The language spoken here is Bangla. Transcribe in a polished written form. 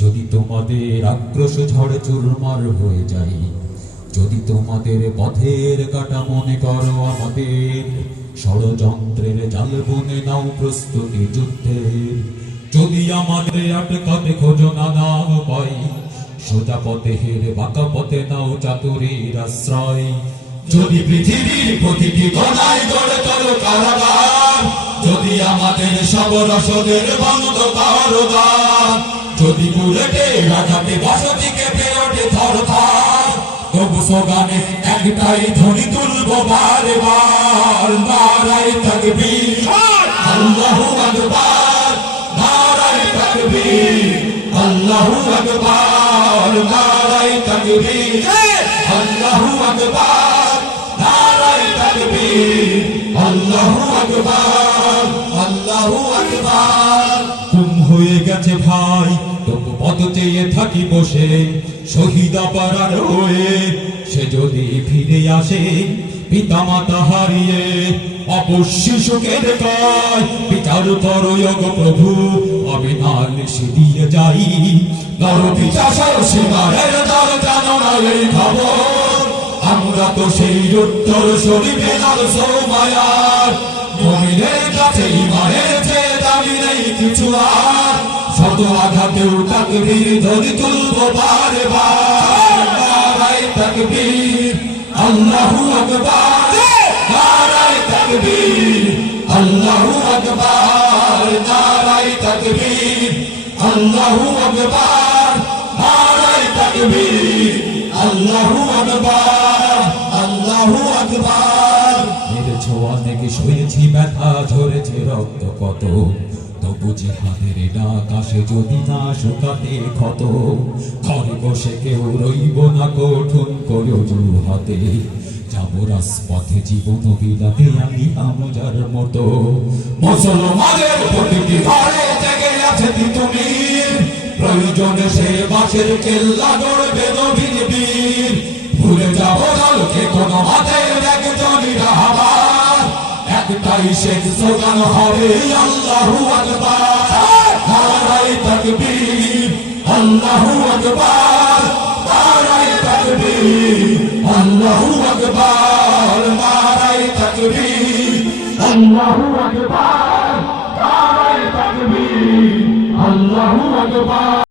যদি তোমাদের আক্রোশ ঝড়ে চুরমার হয়ে যায়, যদি তোমাদের পথের কাটা মনে করো আমাদের, ষড়যন্ত্রের জাল বুনে নাও প্রস্তুতি যুদ্ধের। যদি আমাদের আটকাতে খোঁজো নানা উপায়, সোজা পথে হেরে বাঁকা পথে নাও চাতুরীর আশ্রয়। যদি পৃথিবীর প্রতিটি কোণায় গড়ে তোলো কারাগার, যদি আমাদের সব রসদের বন্ধ করো দ্বার, যদি বুলেটে রাজাকে বসতিকে পেয়ে ওঠে থরথর, তবু স্লোগানে একটাই ধ্বনি তুলবো বারে বার, নারায়ে তাকবীর, আল্লাহু আকবার, নারায়ে তাকবীর, আল্লাহু আকবার, নারায়ে তাকবীর, আল্লাহু আকবার, নারায়ে তাকবীর, আল্লাহু আকবার, আল্লাহু আকবার। গুম হয়ে গেছে ভাই, তবু পথ চেয়ে থাকি বসে, শহীদা পাড়ার হয়ে। সে যদি ফিরে আসে পিতা মাতা হারিয়ে, অপর শিশুকে দেখায় বিচার করো গো প্রভু, আমি নালিশ দিয়ে যাই। নরপিশাচের শিকারের দল জানো না এই খবর, আমরা তো সেই উত্তর শরীফে আর সোমায়ার। মুমিনের কাছে ঈমানের চেয়ে দামি নেই কিছু আর, শত আঘাতেও তাকবীর ধ্বনি তুলবো বারে বার, নারায়ে তাকবীর, আল্লাহু আকবার, নারায়ে তাকবীর, আল্লাহু আকবার, নারায়ে তাকবীর, আল্লাহু আকবার, নারায়ে তাকবীর, আল্লাহু আকবার, আল্লাহু আকবার। মেরেছো অনেক, সয়েছি ব্যথা, ঝরেছে রক্ত কত, তবু জিহাদের ডাক আসে যদি না শুকাতে ক্ষত। ঘরে বসে কেউ রইব না কঠোর করে অজুহাতে, যাবো রাজপথে জীবন বিলাতে আমি হামজার মতো। মুসলমানের প্রতিটি ঘরে জেগে আছে তিতুমির, প্রয়োজনে সে বাঁশের কেল্লা গড়বে নবীর বীর। ভুলে যাবো দলকে কোনো মাঠের একজনই রাহবার, একটাই শেষ স্লোগান হবে আল্লাহু আকবার, নারায়ে তাকবীর, আল্লাহু আকবার, নারায়ে তাকবীর, আল্লাহু আকবার, নারায়ে তাকবীর, আল্লাহু আকবার, নারায়ে তাকবীর, আল্লাহু আকবার।